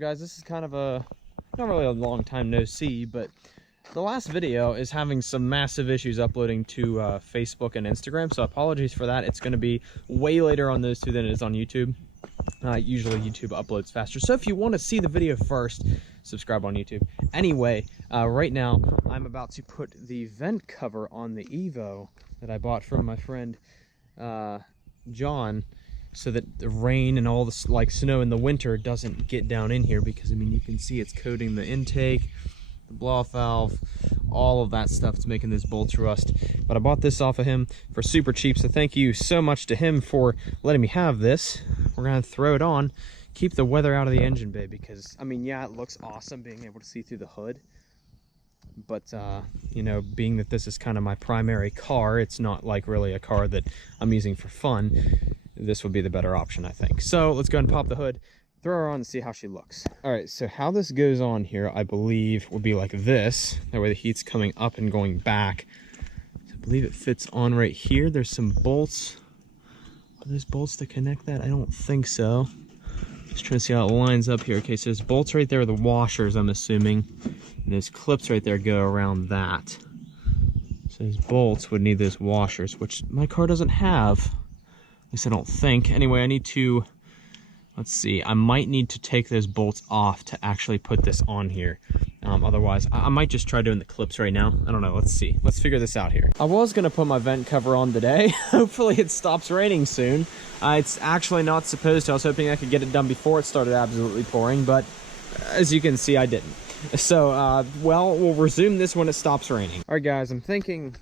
guys, this is kind of a, not really a long time no see, but the last video is having some massive issues uploading to Facebook and Instagram, so apologies for that. It's going to be way later on those two than it is on YouTube. Usually YouTube uploads faster, so if you want to see the video first, subscribe on YouTube. Anyway, right now I'm about to put the vent cover on the Evo that I bought from my friend John, so that the rain and all this like snow in the winter doesn't get down in here, because I mean you can see it's coating the intake, the blow-off valve, all of that stuff. It's making those bolts rust. But I bought this off of him for super cheap, so thank you so much to him for letting me have this. We're gonna throw it on, keep the weather out of the engine bay, because I mean, yeah, it looks awesome being able to see through the hood, but you know, being that this is kind of my primary car, it's not like really a car that I'm using for fun, this would be the better option, I think. So let's go ahead and pop the hood, throw her on and see how she looks. All right, so how this goes on here, I believe, would be like this. That way the heat's coming up and going back. So I believe it fits on right here. There's some bolts. Are those bolts to connect that? I don't think so. Just trying to see how it lines up here. Okay, so there's bolts right there, the washers, I'm assuming. And there's clips right there go around that. So those bolts would need those washers, which my car doesn't have. At least I don't think. Anyway, I need to, let's see, I might need to take those bolts off to actually put this on here. Otherwise, I might just try doing the clips right now. I don't know, let's see. Let's figure this out here. I was gonna put my vent cover on today. Hopefully it stops raining soon. It's actually not supposed to. I was hoping I could get it done before it started absolutely pouring, but as you can see, I didn't. So, well, we'll resume this when it stops raining. All right, guys, I'm thinking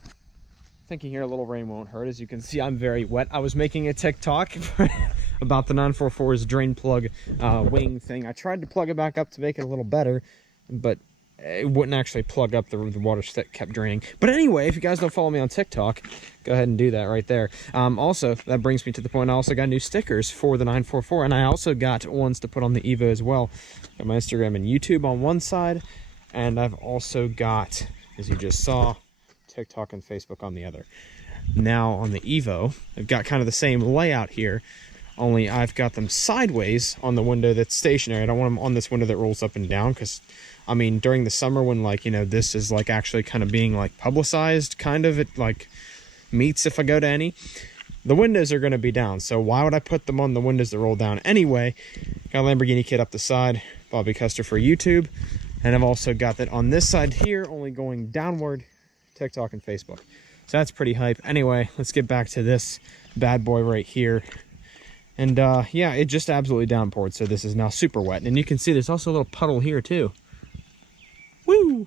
here a little rain won't hurt. As you can see, I'm very wet. I was making a TikTok about the 944's drain plug wing thing. I tried to plug it back up to make it a little better, but it wouldn't actually plug up. The water kept draining. But anyway, if you guys don't follow me on TikTok, go ahead and do that right there. Also, that brings me to the point, I also got new stickers for the 944, and I also got ones to put on the Evo as well. Got my Instagram and YouTube on one side, and I've also got, as you just saw, TikTok and Facebook on the other. Now on the Evo, I've got kind of the same layout here, only I've got them sideways on the window that's stationary. I don't want them on this window that rolls up and down, because I mean, during the summer when, like, you know, this is like actually kind of being like publicized, kind of, it like meets if I go to any, the windows are going to be down. So why would I put them on the windows that roll down anyway? Got a Lamborghini kit up the side, Bobby Custer for YouTube, and I've also got that on this side here, only going downward, TikTok and Facebook. So that's pretty hype. Anyway, let's get back to this bad boy right here. And yeah, it just absolutely downpoured, so this is now super wet. And you can see there's also a little puddle here too. Woo!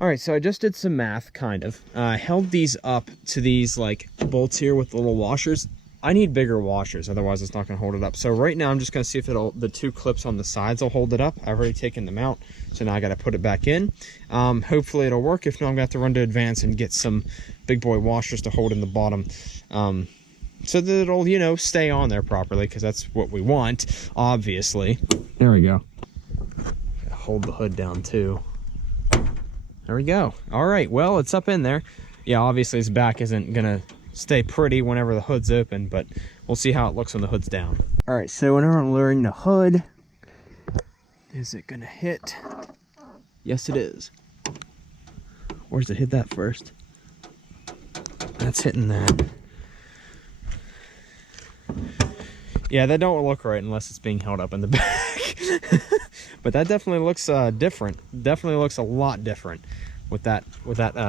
All right, so I just did some math, kind of. I held these up to these like bolts here with the little washers. I need bigger washers, otherwise it's not going to hold it up. So right now I'm just going to see if the two clips on the sides will hold it up. I've already taken them out, so now I got to put it back in. Hopefully it'll work. If not, I'm going to have to run to Advance and get some big boy washers to hold in the bottom, so that it'll, you know, stay on there properly, because that's what we want, obviously. There we go. Hold the hood down too. There we go. All right, well, it's up in there. Yeah, obviously this back isn't gonna stay pretty whenever the hood's open, but we'll see how it looks when the hood's down. All right, so whenever I'm lowering the hood, is it gonna hit? Yes, it is. Or does it hit that first? That's hitting that. Yeah, that don't look right unless it's being held up in the back. But that definitely looks different. Definitely looks a lot different with that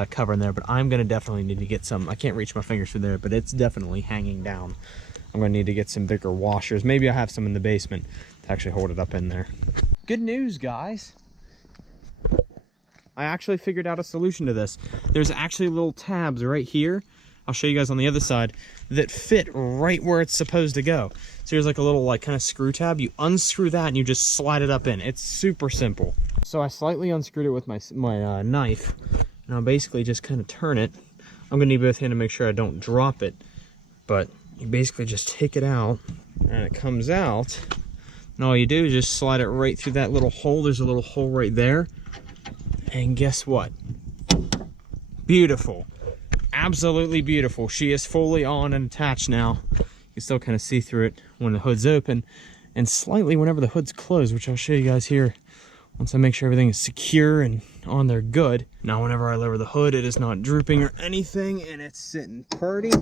cover in there. But I'm gonna definitely need to get some. I can't reach my fingers through there, but it's definitely hanging down. I'm gonna need to get some bigger washers. Maybe I have some in the basement to actually hold it up in there. Good news, guys. I actually figured out a solution to this. There's actually little tabs right here. I'll show you guys on the other side, that fit right where it's supposed to go. So here's like a little like kind of screw tab. You unscrew that and you just slide it up in. It's super simple. So I slightly unscrewed it with my knife, and I'll basically just kind of turn it. I'm gonna need both hands to make sure I don't drop it, but you basically just take it out and it comes out. And all you do is just slide it right through that little hole. There's a little hole right there. And guess what? Beautiful. Absolutely beautiful. She is fully on and attached now. You can still kind of see through it when the hood's open. and slightly whenever the hood's closed, which I'll show you guys here once I make sure everything is secure and on there good. Now whenever I lower the hood, it is not drooping or anything, and it's sitting pretty.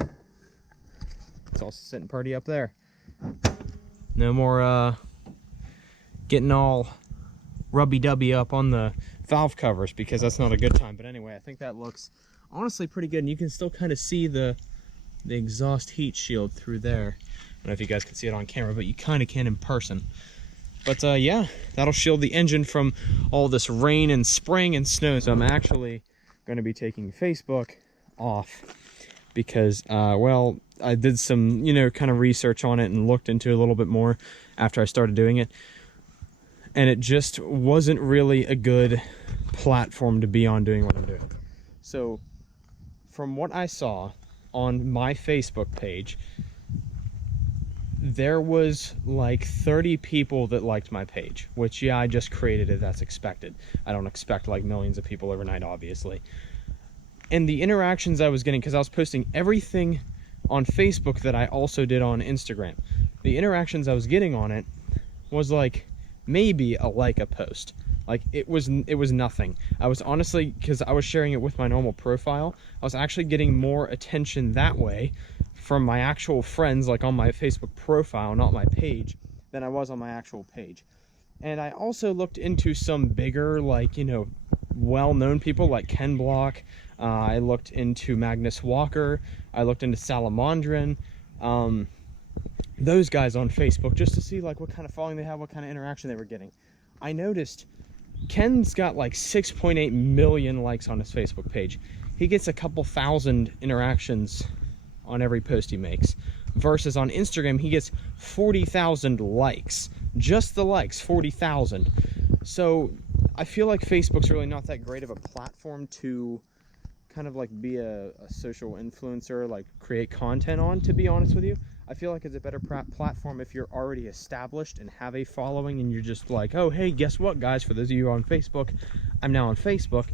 It's also sitting pretty up there. No more getting all rubby-dubby up on the valve covers, because that's not a good time. But anyway, I think that looks honestly pretty good, and you can still kind of see the exhaust heat shield through there. I don't know if you guys can see it on camera, but you kind of can in person. But yeah, that'll shield the engine from all this rain and spring and snow. So I'm actually going to be taking Facebook off because, well, I did some, you know, kind of research on it and looked into it a little bit more after I started doing it. And it just wasn't really a good platform to be on doing what I'm doing. So from what I saw on my Facebook page, there was like 30 people that liked my page, which, yeah, I just created it. That's expected. I don't expect like millions of people overnight, obviously. And the interactions I was getting, because I was posting everything on Facebook that I also did on Instagram, the interactions I was getting on it was like maybe a like a post. Like it was nothing. I was honestly, because I was sharing it with my normal profile, I was actually getting more attention that way from my actual friends, like on my Facebook profile, not my page, than I was on my actual page. And I also looked into some bigger, like, you know, well-known people like Ken Block. I looked into Magnus Walker. I looked into Salamandrin. Those guys on Facebook, just to see like what kind of following they have, what kind of interaction they were getting. I noticed Ken's got like 6.8 million likes on his Facebook page. He gets a couple thousand interactions on every post he makes, versus on Instagram he gets 40,000 likes. Just the likes, 40,000. So I feel like Facebook's really not that great of a platform to kind of like be a social influencer, like create content on, to be honest with you. I feel like it's a better platform if you're already established and have a following, and you're just like, oh hey, guess what guys, for those of you on Facebook, I'm now on Facebook.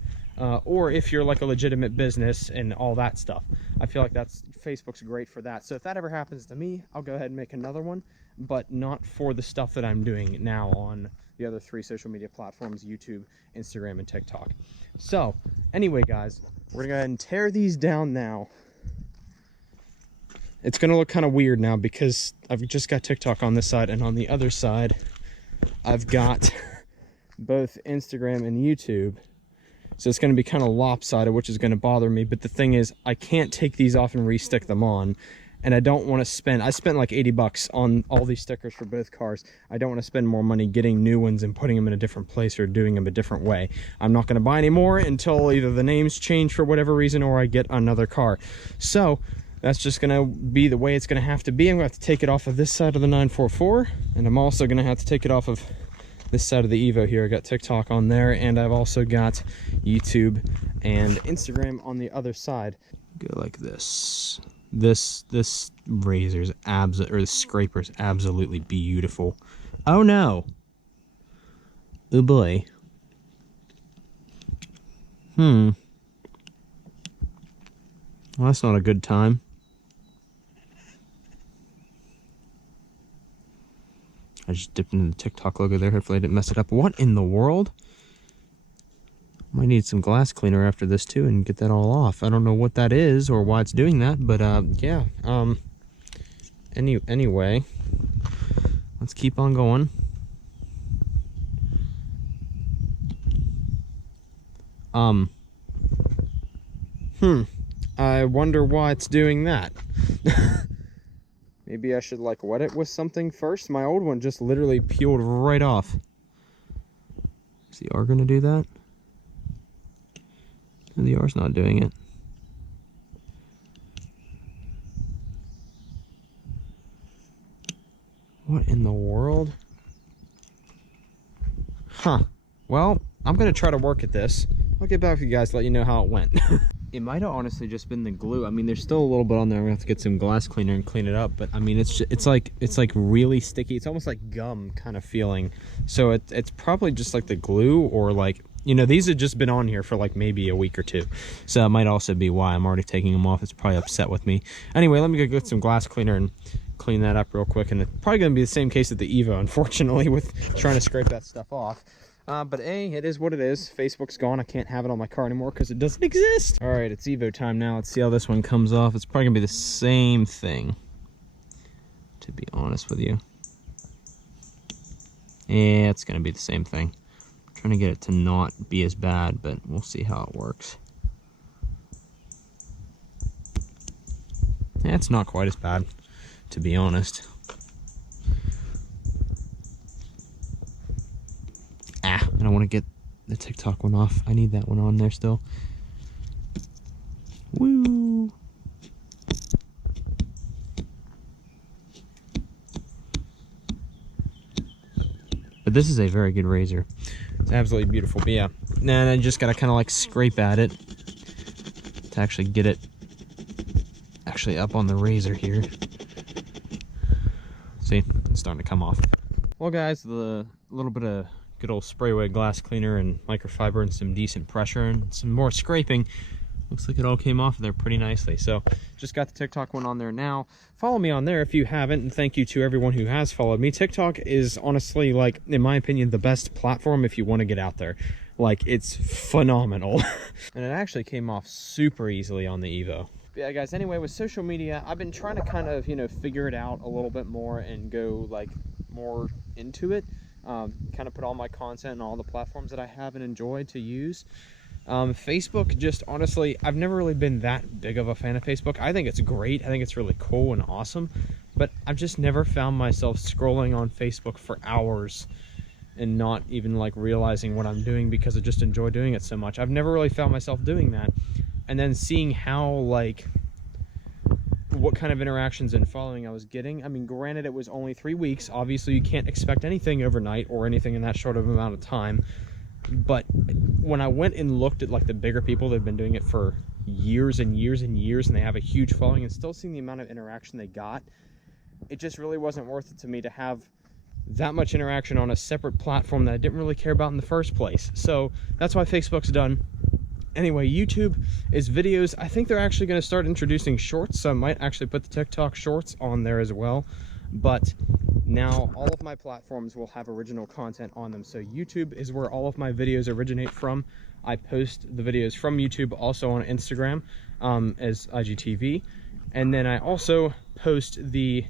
Or if you're like a legitimate business and all that stuff. I feel like Facebook's great for that. So if that ever happens to me, I'll go ahead and make another one, but not for the stuff that I'm doing now on the other 3 social media platforms: YouTube, Instagram, and TikTok. So anyway, guys, we're gonna go ahead and tear these down now. It's gonna look kind of weird now because I've just got TikTok on this side, and on the other side I've got both Instagram and YouTube. So it's going to be kind of lopsided, which is going to bother me. But the thing is, I can't take these off and re-stick them on. And I don't want to spend, I spent like 80 bucks on all these stickers for both cars. I don't want to spend more money getting new ones and putting them in a different place or doing them a different way. I'm not going to buy any more until either the names change for whatever reason or I get another car. So that's just going to be the way it's going to have to be. I'm going to have to take it off of this side of the 944. And I'm also going to have to take it off of this side of the Evo here. I got TikTok on there, and I've also got YouTube and Instagram on the other side. Go like this. This razor's or the scraper's absolutely beautiful. Oh no. Oh boy. Well, that's not a good time. I just dipped into the TikTok logo there. Hopefully I didn't mess it up. What in the world? Might need some glass cleaner after this too and get that all off. I don't know what that is or why it's doing that, but yeah. Anyway, let's keep on going. I wonder why it's doing that. Maybe I should like wet it with something first. My old one just literally peeled right off. Is the R gonna do that? No, the R's not doing it. What in the world? Huh. Well, I'm gonna try to work at this. I'll get back with you guys, let you know how it went. It might have honestly just been the glue. I mean, there's still a little bit on there. I'm gonna have to get some glass cleaner and clean it up. But I mean, it's like really sticky. It's almost like gum kind of feeling. So it's probably just like the glue, or like, you know, these have just been on here for like maybe a week or two. So that might also be why I'm already taking them off. It's probably upset with me. Anyway, let me go get some glass cleaner and clean that up real quick, and it's probably going to be the same case at the Evo, unfortunately, with trying to scrape that stuff off. But it is what it is. Facebook's gone. I can't have it on my car anymore because it doesn't exist. All right, it's Evo time now. Let's see how this one comes off. It's probably gonna be the same thing, to be honest with you. Yeah, it's gonna be the same thing. I'm trying to get it to not be as bad, but we'll see how it works. Yeah, it's not quite as bad, to be honest. I don't want to get the TikTok one off. I need that one on there still. Woo! But this is a very good razor. It's absolutely beautiful. But yeah, and I just gotta kind of like scrape at it to actually get it actually up on the razor here. See, it's starting to come off. Well, guys, the little bit of good old Spray-Away glass cleaner and microfiber and some decent pressure and some more scraping, looks like it all came off there pretty nicely. So just got the TikTok one on there now. Follow me on there if you haven't, and thank you to everyone who has followed me. TikTok is honestly, like, in my opinion, the best platform if you want to get out there. Like, it's phenomenal. And it actually came off super easily on the Evo. But yeah, guys, anyway, with social media, I've been trying to kind of, you know, figure it out a little bit more and go like more into it. Kind of put all my content on all the platforms that I have and enjoy to use. Facebook, just honestly, I've never really been that big of a fan of Facebook. I think it's great. I think it's really cool and awesome, but I've just never found myself scrolling on Facebook for hours and not even like realizing what I'm doing because I just enjoy doing it so much. I've never really found myself doing that. And then seeing how, like, what kind of interactions and following I was getting. I mean, granted, it was only 3 weeks. Obviously, you can't expect anything overnight or anything in that short of amount of time. But when I went and looked at like the bigger people that have been doing it for years and years and years, and they have a huge following, and still seeing the amount of interaction they got, it just really wasn't worth it to me to have that much interaction on a separate platform that I didn't really care about in the first place. So that's why Facebook's done. Anyway, YouTube is videos. I think they're actually going to start introducing shorts, so I might actually put the TikTok shorts on there as well. But now all of my platforms will have original content on them. So YouTube is where all of my videos originate from. I post the videos from YouTube also on Instagram as IGTV. And then I also post the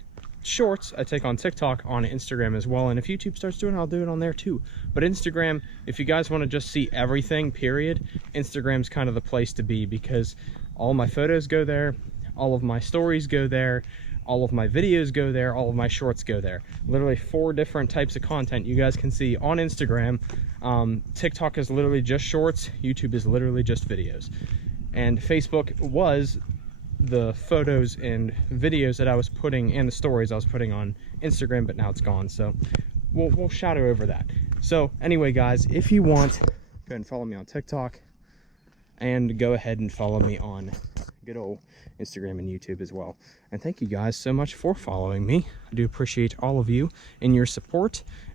shorts I take on TikTok on Instagram as well. And if YouTube starts doing it, I'll do it on there too. But Instagram, if you guys want to just see everything, period, Instagram's kind of the place to be, because all my photos go there, all of my stories go there, all of my videos go there, all of my shorts go there. Literally 4 different types of content you guys can see on Instagram. TikTok is literally just shorts. YouTube is literally just videos. And Facebook was the photos and videos that I was putting and the stories I was putting on Instagram, but now it's gone. So we'll shadow over that. So anyway, guys, if you want, go ahead and follow me on TikTok, and go ahead and follow me on good old Instagram and YouTube as well. And thank you guys so much for following me. I do appreciate all of you and your support.